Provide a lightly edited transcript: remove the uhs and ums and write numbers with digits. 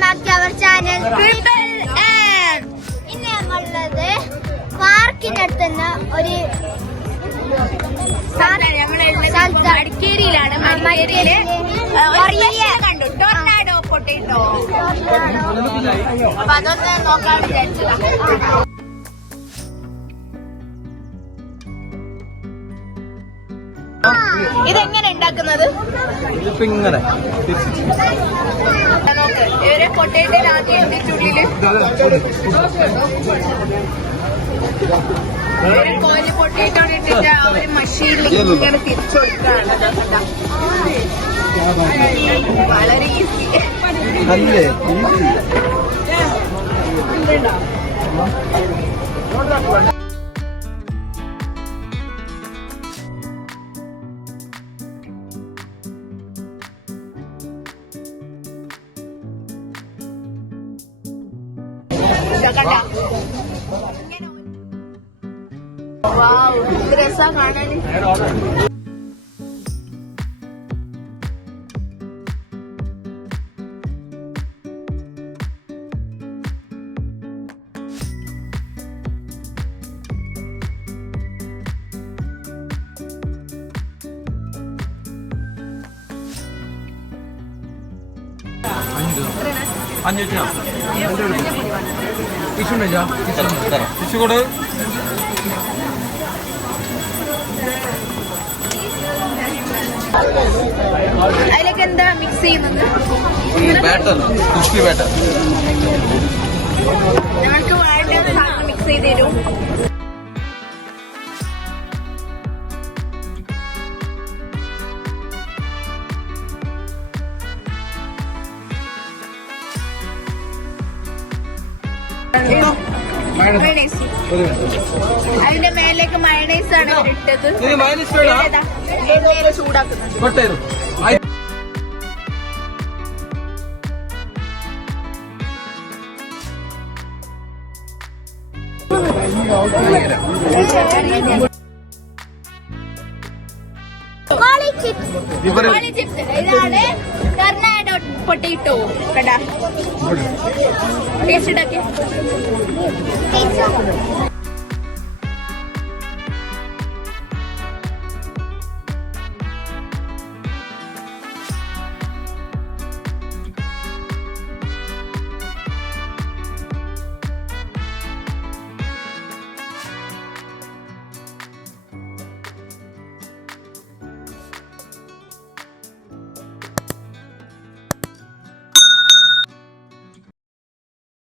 welcome back to our channel tripleN. ഇന്ന് നമ്മളുള്ളത് പാർക്കിനടുത്തുനിന്ന് ഒരു മടിക്കേരിയിലാണ്. മടിക്കേരിയില് കണ്ടു ടൊർണാഡോ പൊട്ടേറ്റോ. അപ്പൊ അതൊന്ന് നോക്കാൻ വിചാരിച്ചതാ. ഇതെങ്ങനെ ഉണ്ടാക്കുന്നത്? നോക്ക്, ഇവരെ പൊട്ടേറ്റോ ആദ്യം എന്തിട്ടുള്ളില് ഒരു കോഴി പൊട്ടേറ്റോ ഇട്ടിട്ട് അവര് മഷീനിൽ ഇങ്ങനെ തിരിച്ചു കൊടുക്കുകയാണ്. വളരെ ഈസി. രസാ കാണാൻ. അതിലേക്ക് എന്താ മിക്സ് ചെയ്യുന്നത്? ഞങ്ങൾക്ക് വേണ്ട സാധനം മിക്സ് ചെയ്ത് തരും. അതിന്റെ മേലേക്ക് മയണൈസ് ആണ് ഇട്ടത്. എണ്ണയിൽ ചൂടാക്കുന്നത്. ഇതാണ് ടൊർണാഡോ പൊട്ടേറ്റോ. കടാ ടേസ്റ്റ് ഉണ്ടാക്കി.